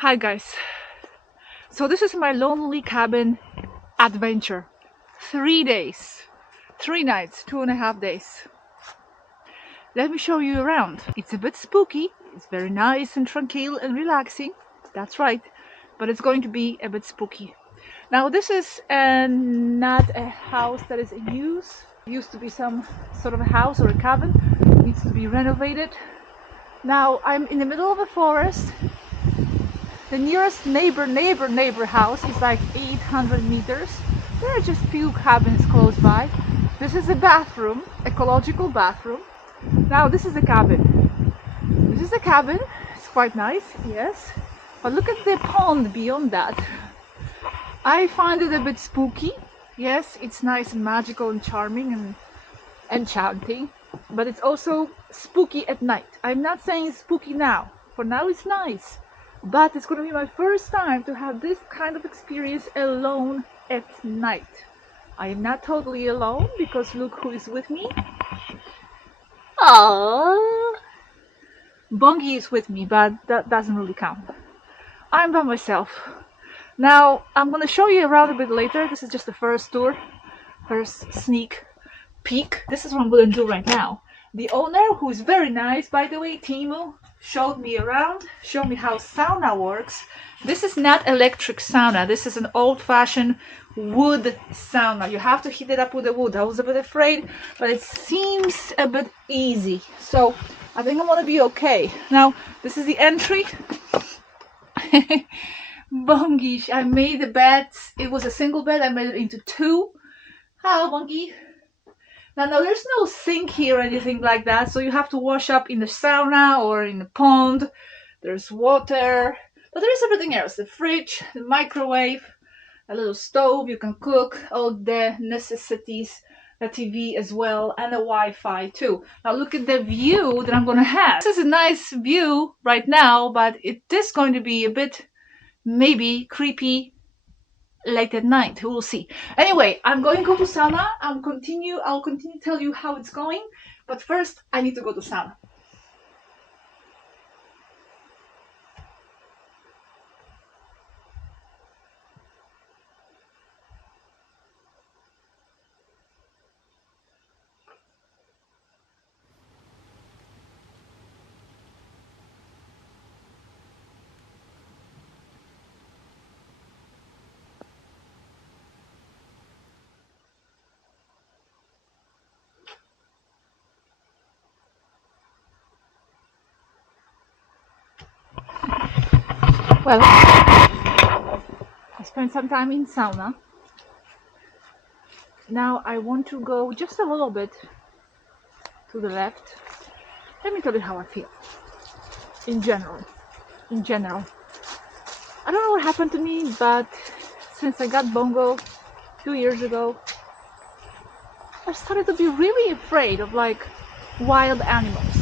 Hi guys, so this is my lonely cabin adventure. 3 days, 3 nights, 2.5 days. Let me show you around. It's a bit spooky, it's very nice and tranquil and relaxing, that's right, but it's going to be a bit spooky. Now this is not a house that is in use. It used to be some sort of a house or a cabin, it needs to be renovated. Now I'm in the middle of a forest. The nearest neighbor house is like 800 meters. There are just few cabins close by. This is a bathroom, ecological bathroom. Now this is the cabin. This is the cabin. It's quite nice, yes. But look at the pond beyond that. I find it a bit spooky. Yes, it's nice and magical and charming and enchanting. But it's also spooky at night. I'm not saying it's spooky now. For now it's nice. But it's going to be my first time to have this kind of experience alone at night. I am not totally alone because look who is with me. Aww. Bongo is with me, but that doesn't really count. I'm by myself. Now I'm going to show you around a bit later. This is just the first tour, first sneak peek. This is what I'm going to do right now. The owner, who is very nice, by the way, Timo, showed me around, showed me how sauna works. This is not electric sauna. This is an old-fashioned wood sauna. You have to heat it up with the wood. I was a bit afraid, but it seems a bit easy. So I think I'm gonna be okay. Now, this is the entry. Bongi, I made the bed. It was a single bed. I made it into two. Hello, Bongi. Now, there's no sink here or anything like that, so you have to wash up in the sauna or in the pond. There's water, but there's everything else. The fridge, the microwave, a little stove, you can cook, all the necessities, a TV as well, and a Wi-Fi too. Now look at the view that I'm going to have. This is a nice view right now, but it is going to be a bit, maybe, creepy late at night. We'll see. Anyway, I'm going to go to sauna. I'll continue to tell you how it's going, but first I need to go to sauna. Well, I spent some time in sauna. Now I want to go just a little bit to the left. Let me tell you how I feel. In general. I don't know what happened to me, but since I got Bongo 2 years ago, I started to be really afraid of like wild animals.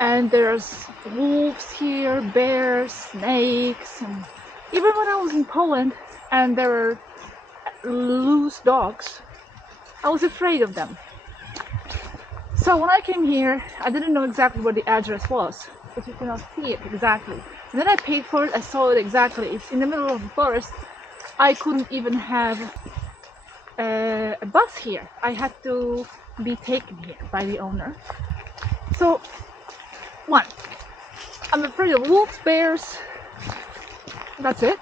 And there's wolves here, bears, snakes, and even when I was in Poland and there were loose dogs, I was afraid of them. So when I came here, I didn't know exactly where the address was, but you cannot see it exactly. And then I paid for it, I saw it exactly. It's in the middle of the forest. I couldn't even have a bus here. I had to be taken here by the owner. So, one, I'm afraid of wolves, bears, that's it.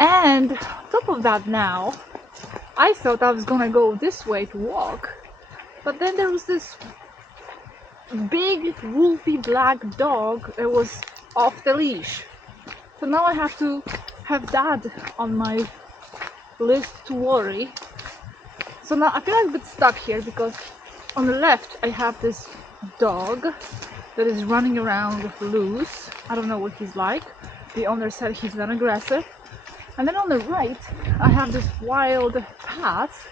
And on top of that now, I thought I was gonna go this way to walk, but then there was this big wolfy black dog that was off the leash. So now I have to have that on my list to worry. So now I feel like a bit stuck here because on the left I have this dog that is running around loose. I don't know what he's like. The owner said he's not aggressive. And then on the right I have this wild path,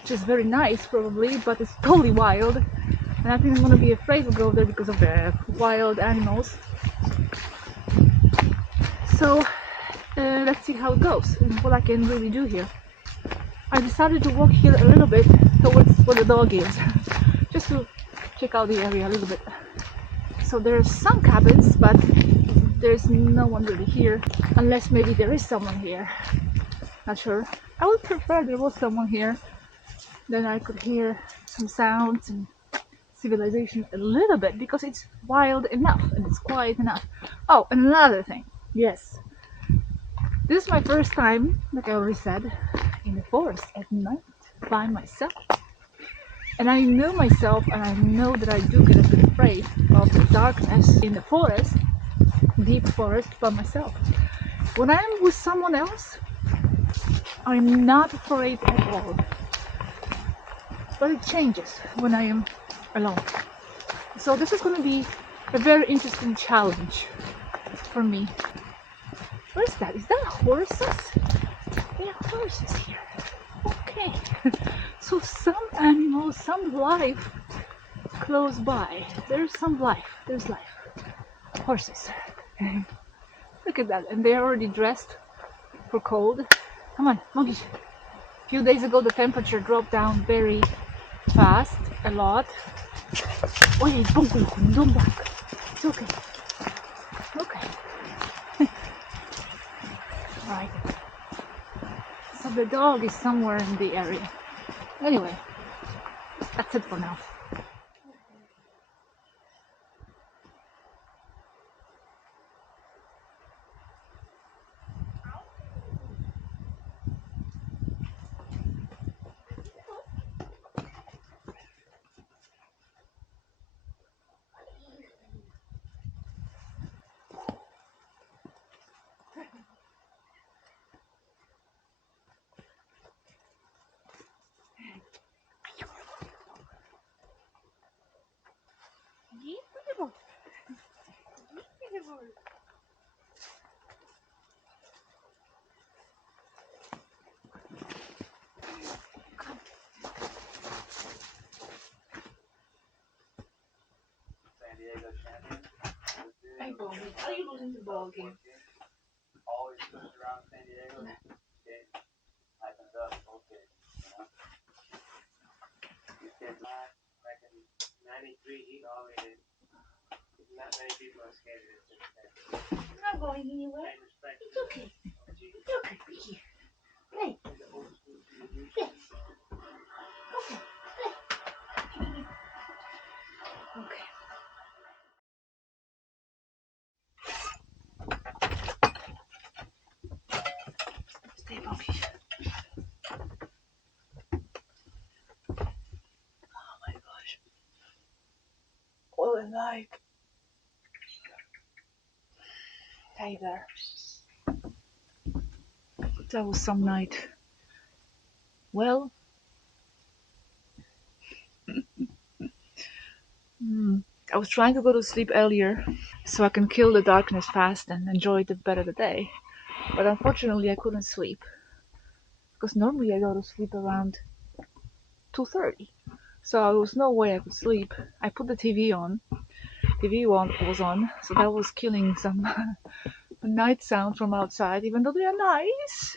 which is very nice probably, but it's totally wild. And I think I'm gonna be afraid to go there because of the wild animals. So let's see how it goes and what I can really do here. I decided to walk here a little bit towards where the dog is, just to check out the area a little bit. So there's some cabins, but there's no one really here, unless maybe there is someone here. Not sure. I would prefer there was someone here, then I could hear some sounds and civilization a little bit, because it's wild enough and it's quiet enough. Oh, and another thing. Yes, this is my first time, like I already said, in the forest at night by myself. And I know myself, and I know that I do get a bit afraid of the darkness in the forest, deep forest, by myself. When I'm with someone else, I'm not afraid at all. But it changes when I am alone. So this is going to be a very interesting challenge for me. What is that? Is that horses? There are horses here. Okay. So some animals, some life close by. There's some life. There's life. Horses. Look at that. And they're already dressed for cold. Come on, monkeys. A few days ago the temperature dropped down very fast, a lot. Wait, Bongo, don't back. It's okay. Okay. Right. So the dog is somewhere in the area. Anyway, that's it for now. Hey, Bongo, are you losing the ball game? Always push around San Diego. Okay. Hyping it up. Okay. These kids back in '93, he always not many people are scared of this. I'm not going anywhere. It's okay. It's okay. Play. Play. Play. Okay. Play. Okay. Stay monkey. Oh my gosh. What a night. Hey there. That was some night. Well, I was trying to go to sleep earlier so I can kill the darkness fast and enjoy the better the day. But unfortunately, I couldn't sleep because normally I go to sleep around 2:30. So there was no way I could sleep. I put the TV on. Was on, so that was killing some night sound from outside, even though they are nice.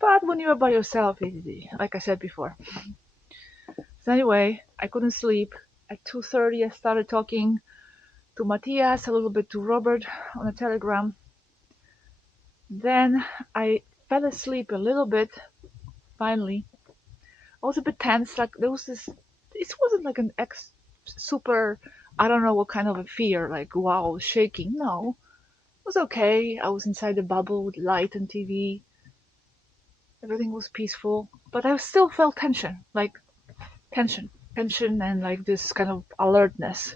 But when you're by yourself, like I said before. So anyway, I couldn't sleep. At 2:30, I started talking to Matthias, a little bit to Robert on a Telegram. Then I fell asleep a little bit, finally. I was a bit tense, like there was this, it wasn't like an super, I don't know what kind of a fear, like wow, shaking. No, it was okay. I was inside the bubble with light and TV. Everything was peaceful, but I still felt tension, like tension and like this kind of alertness.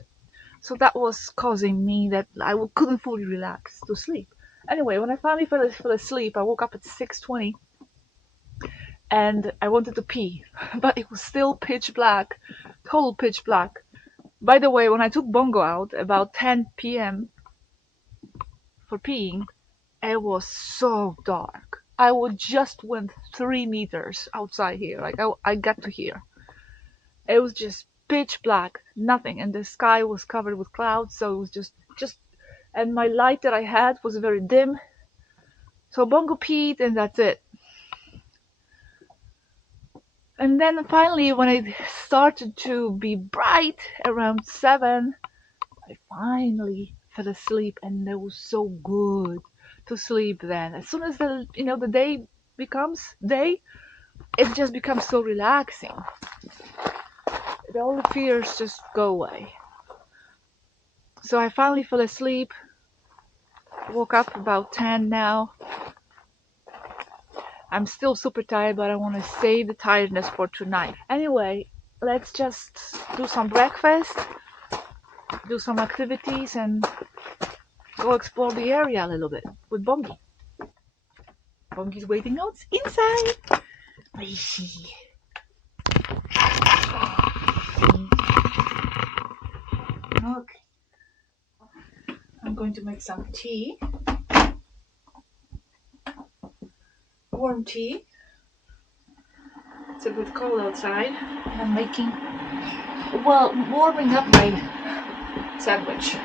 So that was causing me that I couldn't fully relax to sleep. Anyway, when I finally fell asleep, I woke up at 6:20 and I wanted to pee, but it was still pitch black, total pitch black. By the way, when I took Bongo out about 10 p.m. for peeing, it was so dark. I would just went 3 meters outside here, like I got to here. It was just pitch black, nothing, and the sky was covered with clouds, so it was just, and my light that I had was very dim. So Bongo peed, and that's it. And then finally, when it started to be bright around 7, I finally fell asleep, and it was so good to sleep then. As soon as the day becomes day, it just becomes so relaxing. All the fears just go away. So I finally fell asleep. Woke up about 10 now. I'm still super tired, but I want to save the tiredness for tonight. Anyway, let's just do some breakfast, do some activities, and go explore the area a little bit with Bongi. Bongi's waiting out inside. Okay. I'm going to make some tea. Warm tea. It's a bit cold outside. I'm warming up my sandwich.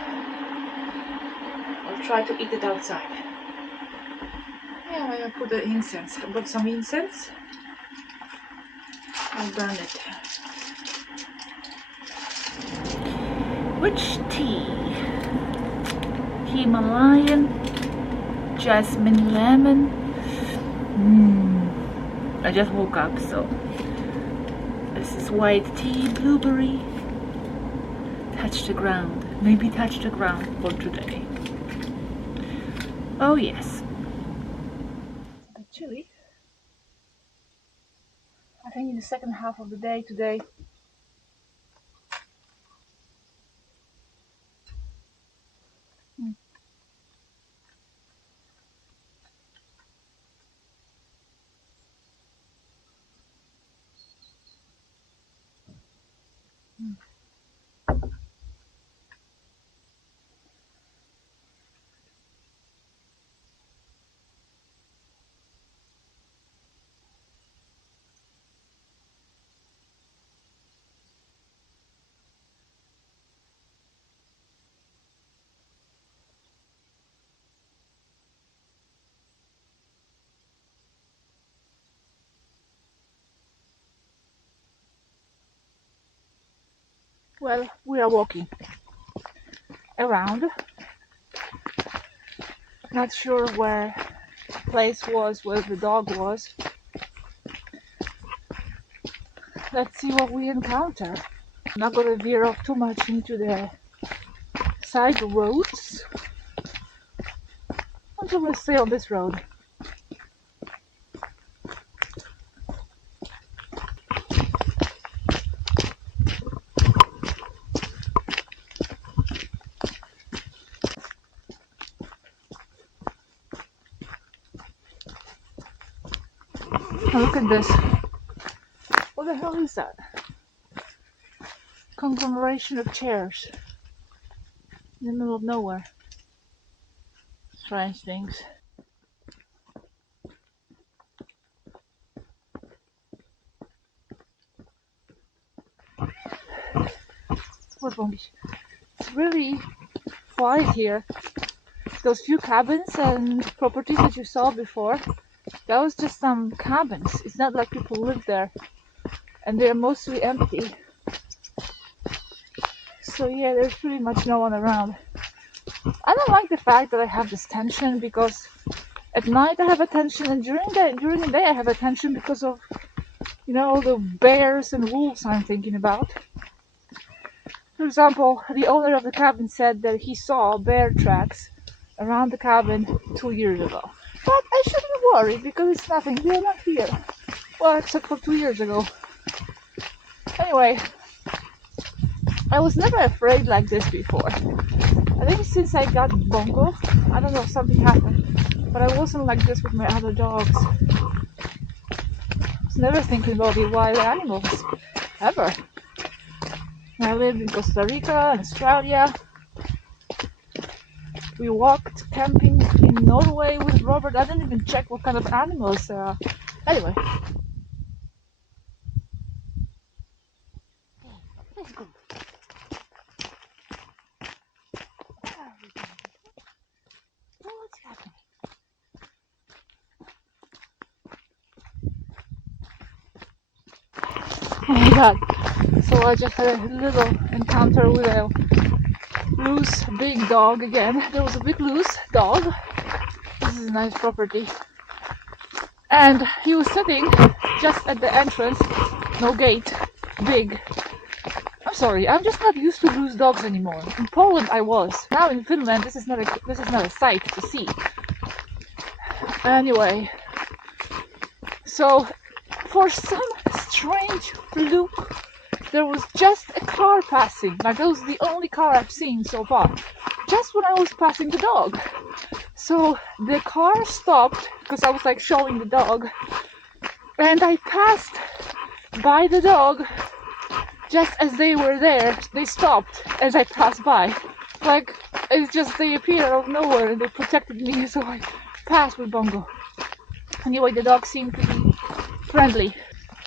I'll try to eat it outside. Yeah, I'm gonna put the incense. I brought some incense. I'll burn it. Which tea? Himalayan, jasmine lemon. I just woke up, so this is white tea, blueberry. Touch the ground. Maybe touch the ground for today. Oh yes. It's a bit chilly. I think in the second half of the day today. Well, we are walking around. Not sure where the place was where the dog was. Let's see what we encounter. I'm not gonna veer off too much into the side roads. I'm just gonna stay on this road. Oh, look at this. What the hell is that? Conglomeration of chairs in the middle of nowhere. Strange things. What Bongi? It's really quiet here. Those few cabins and properties that you saw before, that was just some cabins. It's not like people live there, and they're mostly empty. So yeah, there's pretty much no one around. I don't like the fact that I have this tension, because at night I have a tension, and during the day I have a tension because of, all the bears and wolves I'm thinking about. For example, the owner of the cabin said that he saw bear tracks around the cabin 2 years ago. But I shouldn't worry, because it's nothing. We are not here. Well, except for 2 years ago. Anyway, I was never afraid like this before. I think since I got Bongo, I don't know, something happened. But I wasn't like this with my other dogs. I was never thinking about the wild animals, ever. I lived in Costa Rica and Australia. We walked camping in Norway with Robert. I didn't even check what kind of animals there are. Anyway. Let's go. What's happening? Oh my god. So I just had a little encounter with a loose big dog again. There was a big loose dog. This is a nice property. And he was sitting just at the entrance, no gate, big. I'm sorry, I'm just not used to loose dogs anymore. In Poland I was. Now in Finland this is not a sight to see. Anyway, so for some strange fluke there was just a car passing. Like that was the only car I've seen so far. Just when I was passing the dog. So the car stopped because I was like showing the dog, and I passed by the dog just as they were there. They stopped as I passed by. Like it's just they appeared out of nowhere and they protected me, so I passed with Bongo. Anyway, the dog seemed to be friendly.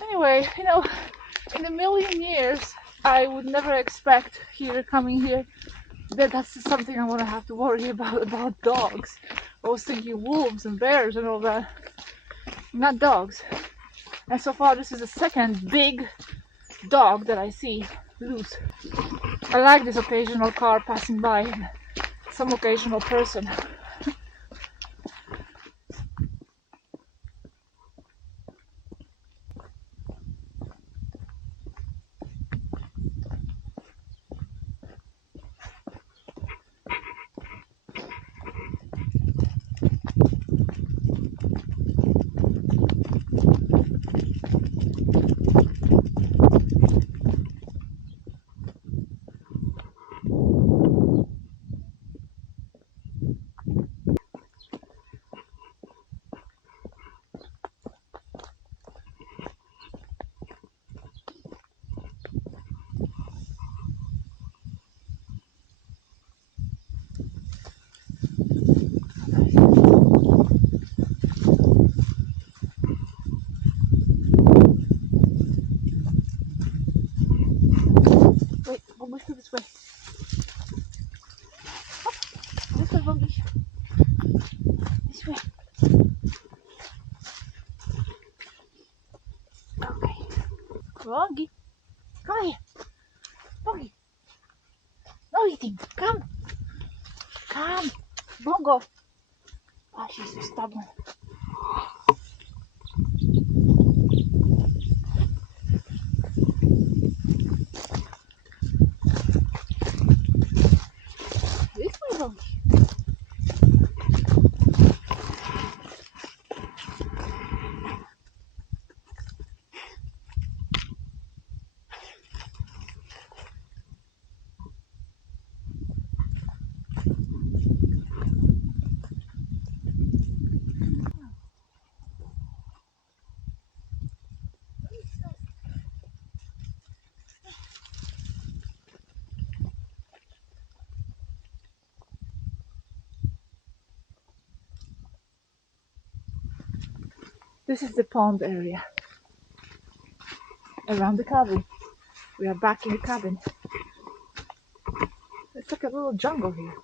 Anyway, you know, in a million years I would never expect coming here that's something I want to have to worry about dogs. I was thinking wolves and bears and all that, not dogs. And so far this is the second big dog that I see loose. I like this occasional car passing by, some occasional person. Wait, let's go this way. Hop, this way, Bongi. This way. Okay. Bongi, come here. Bongi. No eating. Come. Come. Bongo. Oh, she's so stubborn. This way, Bongi. This is the pond area around the cabin. We are back in the cabin. It's like a little jungle here.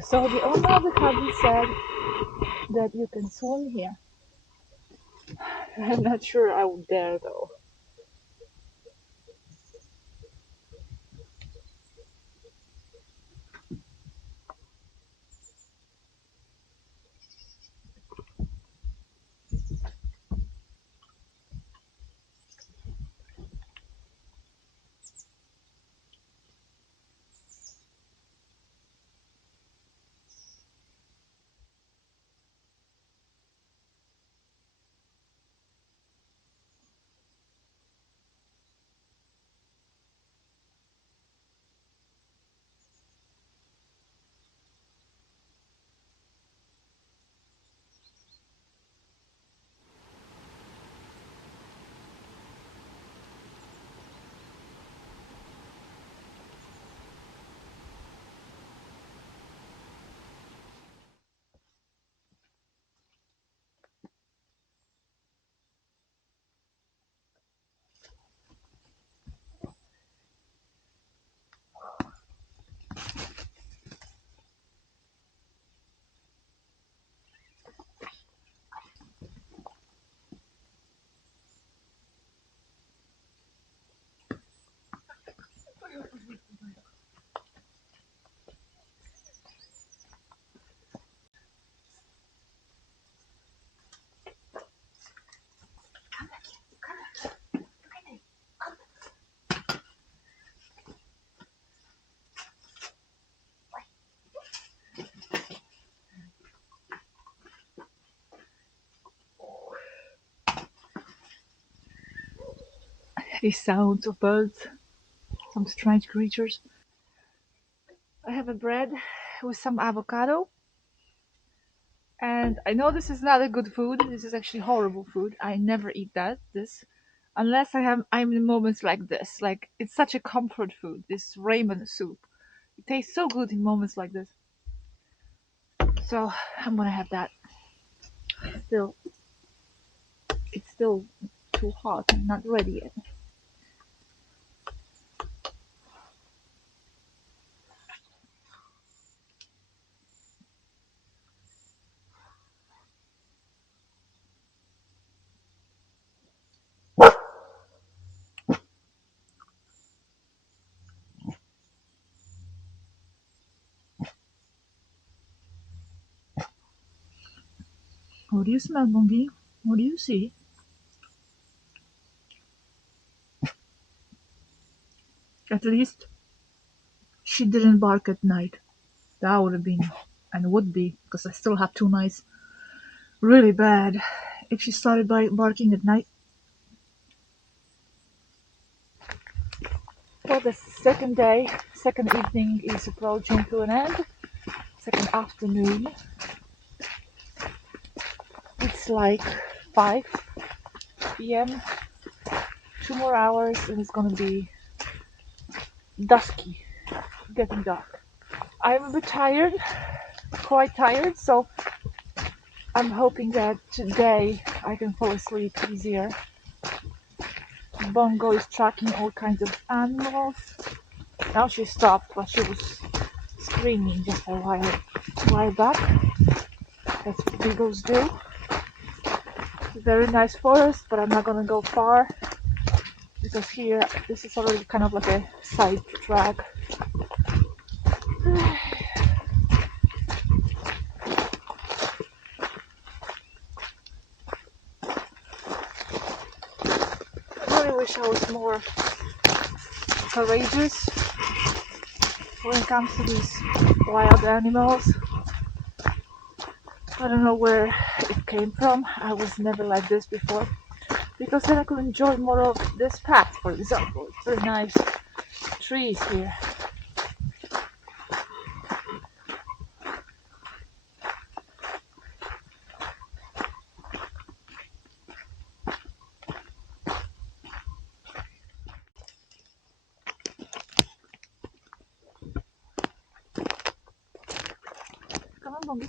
So the owner of the cabin said that you can swim here. I'm not sure I would dare though. these sounds of birds, some strange creatures. I have a bread with some avocado, and I know this is not a good food. This is actually horrible food. I never eat this unless I'm in moments like this. Like it's such a comfort food. This ramen soup. It tastes so good in moments like this. So I'm gonna have that. Still, it's still too hot. I'm not ready yet. What do you smell, Bongi? What do you see? At least she didn't bark at night. That would have been, and would be, because I still have two nights, really bad if she started barking at night. Well, the second day, second evening is approaching to an end. Second afternoon. It's like 5 p.m. 2 more hours and it's gonna be dusky, getting dark. I'm a bit tired, quite tired, so I'm hoping that today I can fall asleep easier. Bongo is tracking all kinds of animals. Now she stopped, but she was screaming just a while back. That's what beagles do. Very nice forest, but I'm not gonna go far because here this is already kind of like a side track. I really wish I was more courageous when it comes to these wild animals. I don't know where it came from. I was never like this before. Because then I could enjoy more of this path, for example. It's very nice trees here. Come on, Bongi.